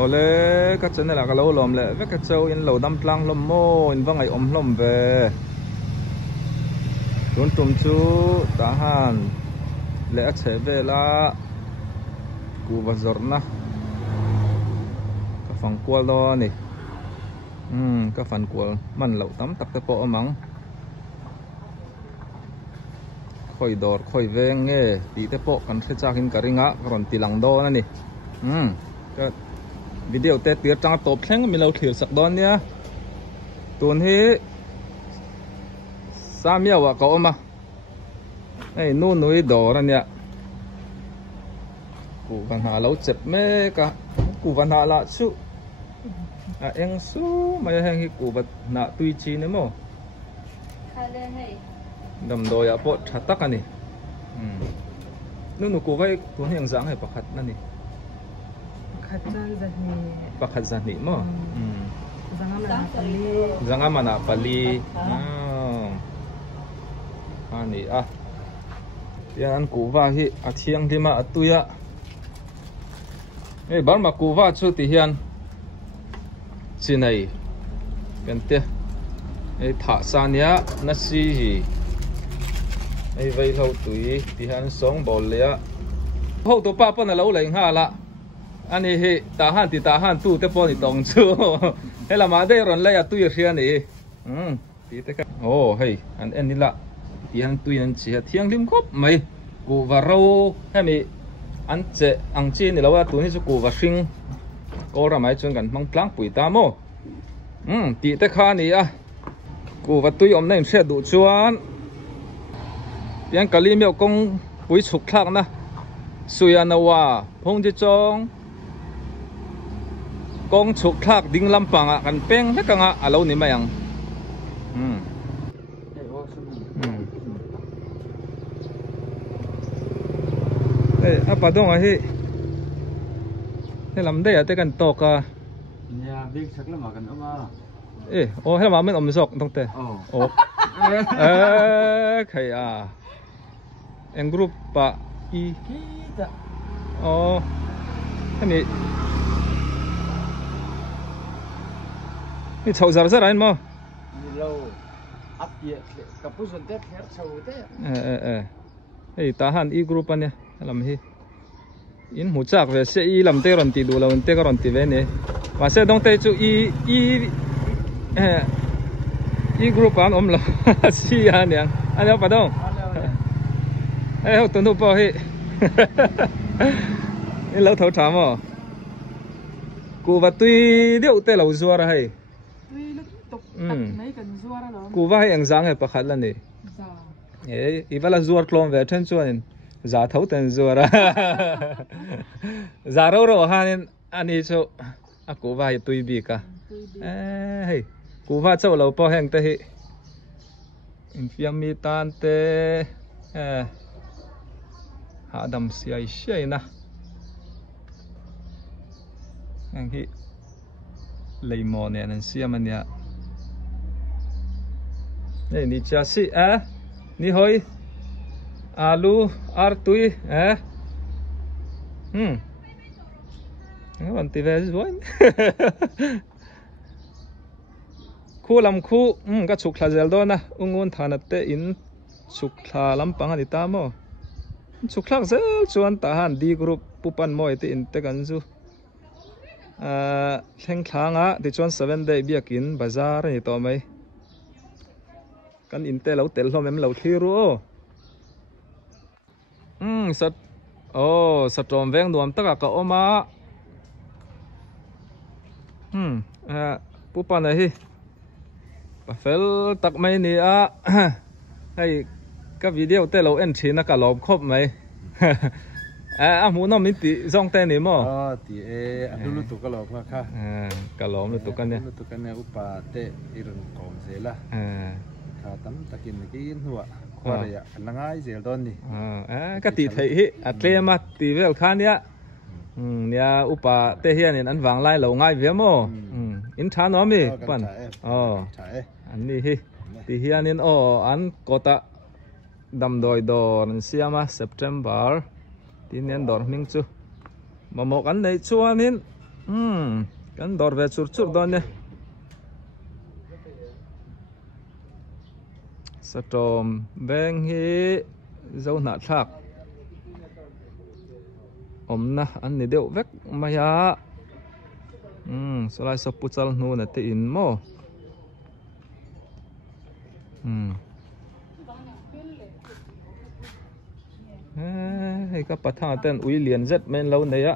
Ole các chân này là cái lâu lòm lệ với cái châu in lầu đâm trăng lòm mô in vang ngày lòm về tuần trùm chú ta han lệ chế về là cú vật giọt na cái phần cua lo này cái phần cua mình lẩu tắm tập cái bộ mắng khoi đọt khoi veng nghe tí cái bộ cần sẽ cha hình cả ring á còn tí lăng đo này cái video tết tiệt trang top khen mình lâu thiệt sắc đón nhá tuần hi sa miao à cậu mà ấy nô núi đỏ này nhá cụ văn hà lâu chật mê cả cụ văn hà là su em su mà hàng hi cụ vật nạ tùy chi nữa mò đầm đồi à bộ chặt tắc anh nô cụ vậy tuần hi dáng hay bạc hạt nè Pakat zani mo. Zanga mana pali. Ani yan kuwa hi athiang lima atuya. Bar ma kuwa chu ti hian chinai kante tha sania na si hi vei lo tui ti han song bol le ho to pa pa na lo leng ha la anh ấy ta han tu te poni tong chu hay là mà đây rồi lấy à tu riêng này tí thế cái hey anh đi lạ tí han tu anh chỉ thiang lim khop mày cụ và rau hay mày anh chế ăn chi này lâu tu này cho cụ và sinh có ra máy chuyên cần mang plang bụi ta mô tí thế khai này cụ và tu ông này sẽ đủ chuan tiếng cả lim miêu công bụi sụp khạc na suy anh wa phong chỉ trong con chụp thác đinh lâm bằng à cần peng hết cả à lâu này mày ăn apa dong ahi làm đây à tới cần tóc à nhà biết sắc lắm mà cần mà hay là mà mình ôm sọc trong tay khay à em group pa i cái nàyนี่ชาวซาร์ซาร์อะไรมั้งเราอัพเยอะกับผู้สนใจแค่ชาวเต้ไอ้ทหารอีกรุ๊ปเนี่ยลำฮีอินหูจักเวสอีลำเตอรันตีดูลำเตอรันตีเวเนี่ยว่าเสดงเตจูอีกรุ๊ปอันอมละสี่อันเนี่ยอันนี้ปะดงเขาตัวนู้นป่ะเฮ้นี่เราถามอ่ะกูว่าตุยเดี๋ยวเตะเราซัวอะไรcụ vai anh giang hay pakhat là nè, ivala zuar klom về trên chuan, giá thấu tên zuar à, giá rau hanin anh ấy cho, cụ vai tui bi cả, hey, cụ vai cho lâu po heng te hi, infiam tan te, hạ đầm xay xay na, anh hi, lấy mò nè anh xiêm anh nhá. Này ni chasi ni hoi alu artui các bạn tì về rồi khu làm khu các chục là zel đó na ngon thà nè in chục là lắm bằng anh ta mo chục là zel chuan ta han di group pupan moi te in te kan zu theng thang á thì chuan 7 day biakin bazar ni to mai kan inte lo tel hlom em lo thiru sat satom veng nuam taka ka oma pupa na hi pa fel tak mai ni a hay ka video te lo en thina ka lob khop mai mu no min ti zong te ni mo ti lu tu ka lo kha ka lom lu tu kan ne upa te irun kom sela tắm takin cái hua qua đây ạ là ngay dễ đón đi cái tì thấy hi tle mà tì về khan nhá nhà upa te hiền nên ăn vàng lai lâu ngay về mò in thà nó mi pan anh đi hi tì hiền nên anh có ta đầm đồi đò xem mà September thì nên đón mình chú mà một anh này chua nên kan dor ve chur chur don ne satom beng hi zo na thak omna an ni deuh vek maya solai so puchal nu na te in mo hei ka patha ten ui lian zet men lo nei a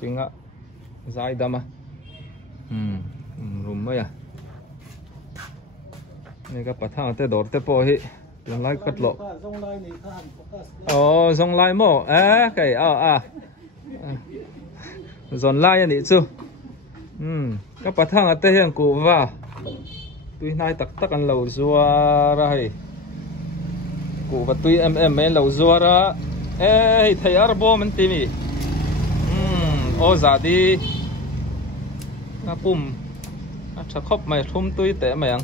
finga zai dama rum mai a nei ka patha te dor te po hi tun lai kat lo zong lai mo kai zon lai ani chu ka patha te hian ku wa tui nai tak tak an lo zuwa ra hei cụ vật tuy em mấy lẩu rùa đó ê thầy ở bố mình tìm đi ô giả đi nó bùm chắc khóc mày thum tuy tệ mày ăn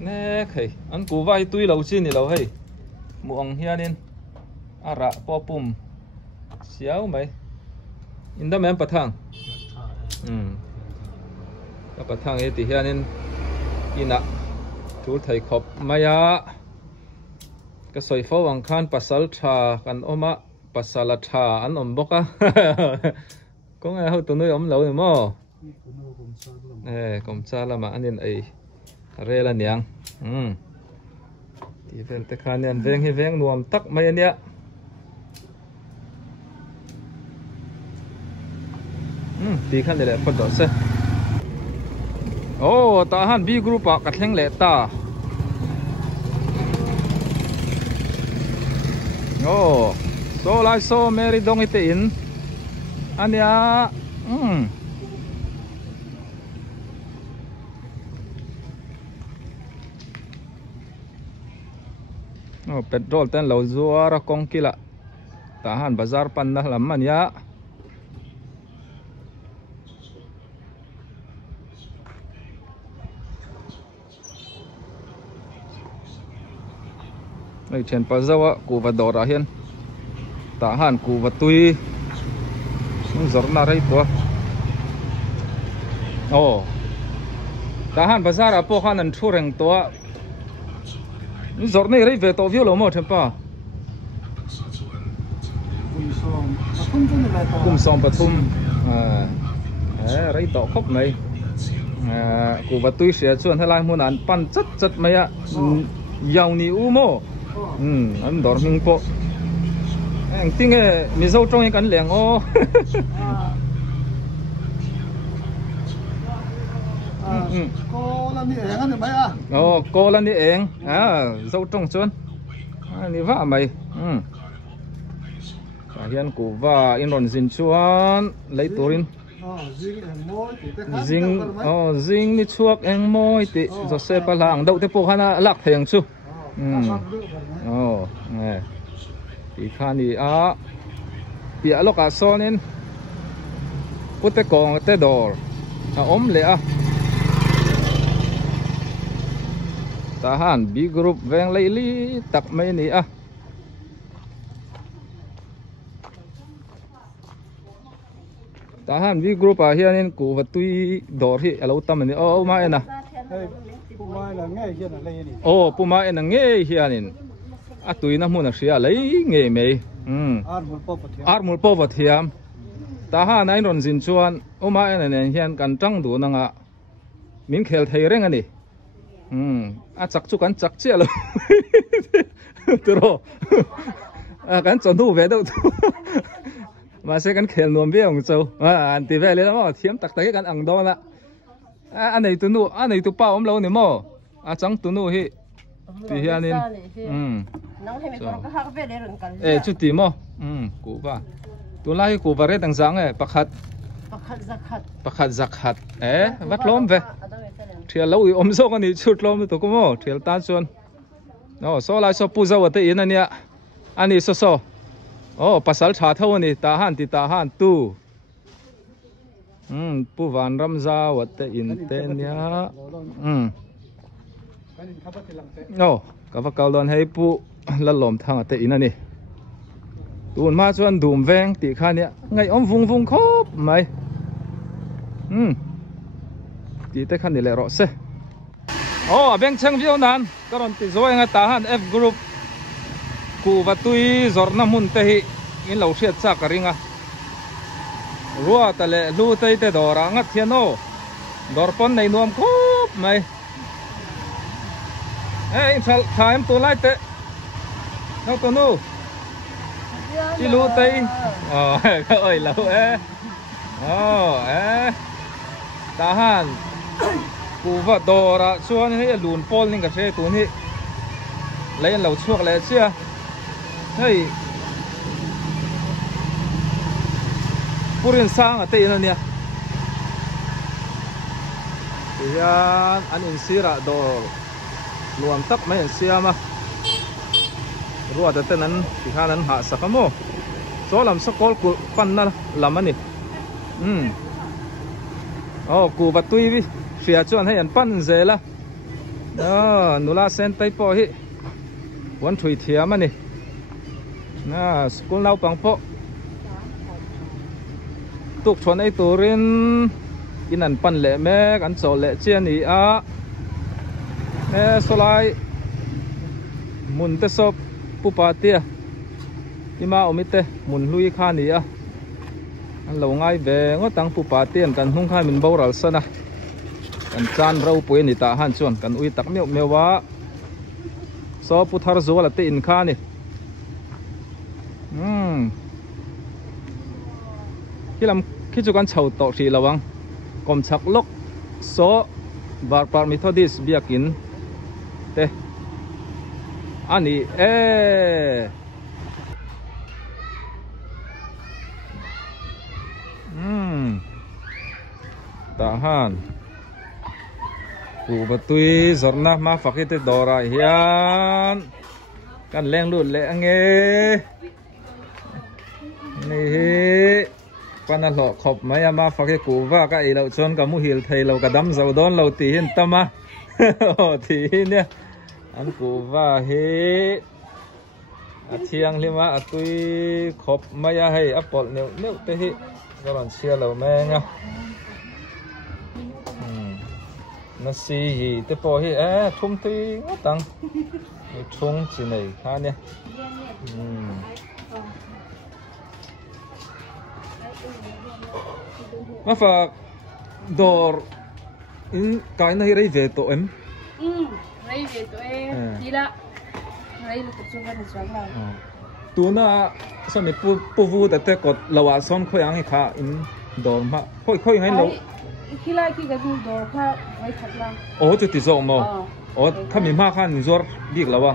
nè khỉ anh cụ vai tuy lẩu chi này lẩu hay muộn hia nên à rạ po bùm xéo mày in đó em bật thang cái bật thang ấy thì hia nên in ạ chú thầy khóc mày à cái soi phô vàng khan pasal tha kan oma pasal tha an om boka có nghe hậu tụi nó om lâu rồi mo kom cha là mà anh nên ấy re là niang thì ven te khan nên veng hi veng nuam tak mai ania thì khan để lại phần đó se ta han B group à cắt leng lệ ta so lai so meri dong ite in ania petrol ten lo zuara kong kila tahan bazar pan dah lam ania đây trên pa zawa ku va dora hian ta han ku va tui zor na rai to ta han bazar a po khan an thu reng to zor nei rai ve to vio lo mo them pa kum som pathum rai to khop mai ku va tui sia chuan helai mun an pan chat mai a yaw ni u mo anh đón mình po anh tin cái mi dâu trong cái lẻng ô cô là đi eng anh mày à cô là đi eng dâu trong chuan đi vả mày hiền cụ và in ron zin chuan lấy turin zing ni chuak eng moi ti Joseph lang đậu te po hana lak theng chu nghe thì khan đi bịa lúc à so nên cút te con te đor ôm lệ ta han B group veng lấy li tak mấy nè ta han B group hiền nên cụ vật tuy đor hi alo tâm này mai nè puma en nge hianin atui na mun ria lei nge me armul po pathiam ta ha nai ron jin chuan oma en hian kan tang du nanga min khel thei reng ani chak chu kan chak che lo tro kan chon du ve do mà sẽ kan khel nuam ve ong chau an ti ve le mo thiam tak tak kan ang do na anh này tụi nó anh này tụi bao lâu nữa mà chẳng tụi nó hi thì hiện nên chút tí mà cụ ba tụi lai cụ ba đấy đằng sáng ấy pakhat zakhat vắt lom về thiệt lâu thì số cái này chút lom tụi cô mà thiệt tan xuân nó số lại số pu dâu ở đây anh nhá anh ấy số pasal thà thâu này ta han tu pu van ramza watte inten ya ka va kaulon hei pu la lom thang ate inani tuần ma chuan đùm veng tỉ khan nhá ngay ôm vùng vùng khốp mày tỉ tới khăn để lại rõ xe ô bên chân video nan các bạn tỉ rồi ngay ta han F group cụ và tôi giọt năm hun tê in lâu xét chắc cái ringa rùa ta lệ lu tê tê đỏ ra ngắt thiên ô đỏ pon này nuông khốp mày ê thà em tôi lại tê đâu tôi nu chỉ lu tê cái ơi lâu ta han cụ và đỏ ra xuân hay lùn pol nên cái xe tụi này lấy lâu chuộc lại chưa hey purin sang ở đây nè thì anh in sira đồ luồng tắc mấy in sira mà ruột ở tên anh thì khá anh hạ sắc mồ số làm sắc col của pan na làm anh nè cụ bắt tuy vi phía chọn hay anh pan dễ la nula sen tay po hiวันถุยเทียมันนี่สกุลเราปังโปตุกชนไอตัวรินกินอันปั่นเละแม่กันโซเละเจียนี่สลายมุนเตศปุปาเตียที่มาอมิเตมุนลุยข้านี่อันเราง่ายเวงก็ตั้งปุปาเตียนกันหุ้งข้ามินเบารัลซะนะกันจานเราป่วยนี่ตาหันชวนกันอุยตักเมียวว่าซอพุทธรโซละเตอินข้านี่ที่ลำคิดจุกันเฉาตอกสีระวังกลมชักลกโซบาร์ปาร์มิทอดิสเบียกินเตอันนี้ตาหันกูประตูสรณะมาฝักที่ดอราเฮียนกันแรงลุดเละเงนี่ปนันหลอกขบไม่มาฝักที่กูว่าก็ไอเราชนกับมุฮิลไทยเรากระดำเสาดอนเราตีหินตะมาตีเนี่ยอันกูว่าเฮเชียงลิมาตุยขบไม่ให้อัปปอดเนื้อเตหิก็หลังเชียเราแม่งnó xì gì tới bỏ hi thùng thì ngắt tăng thùng chỉ này ha nè mà phải đồ cái này lấy về tụi em lấy về tụi em điละlấy được số văn số nào tụi nó sao mình puแต่กดเราว่าซ้อนค่อยยังให้ขาอินโดนมาค่อยให้เราkhi lại khi cái vùng đó khác với thật làจะติดโซ่มั้งข้ามีมากขันจวดดีกแล้ววะ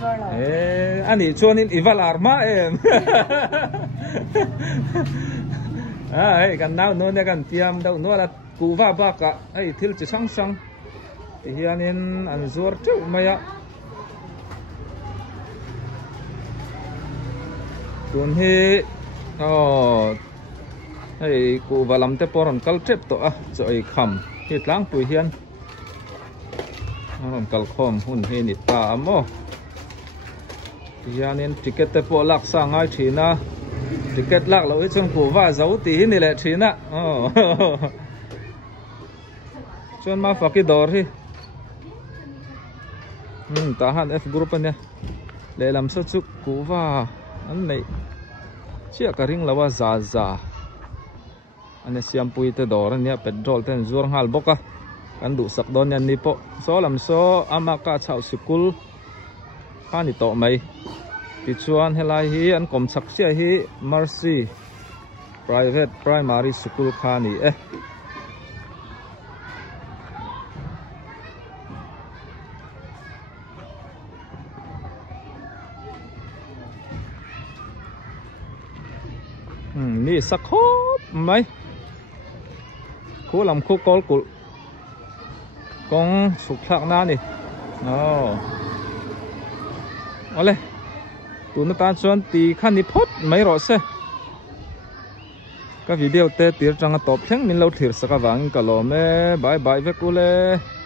จวดแล้วอันนี้ชวนอีวาลาร์มาเฮ้ยกันน้าวโน่นเนี่ยกันเตรียมดาวโน่นละกูว่าบ้ากะเฮ้ยทิลจะช่างที่เฮียนินอันจวดจุ๊บมาตัวนี้ไอ้กูว่าลำเตปอรันกัลเจ็บตัวจะไอ้คำที่ล้างปุ๋ยเฮียนรันกัลคอมหุ่นเฮนิตาโมที่ยานินติเกตเตปอลักสร้างไอ้ทีน่ะติเกตลักเราไอ้จนกูว่าเจ้าตีนี่แหละทีน่ะจนมาฝักกี่ดอร์ที่ตาหันเอฟกรุ๊ปเนี่ยเลยลำสักจุกกูว่าอันไหนเชี่ยกระริ่งแล้วว่าซาอันนี้เสียมปุยเตดอร์เนี่ยเป็นโรลเต็นจวงฮัลบกกันดูสักโดนยันนี่ปะโซลำโซอามากาชาวสกุลข้านี่โตไหมติดชวนเฮลายฮีอันกลมสักเสียฮีมาร์ซี private primary school ข้านี่นี่สักครบไหมคู่ลำคู่กอลกุลกองสุกทักหน้านี่เอาเลยตัวนักการชวนตีขันนิพดไม่รอเสก็วิดีโอเตะตีจังตบเพ่งมินเราถือสักวันก็รอแม่บายเวกุเลย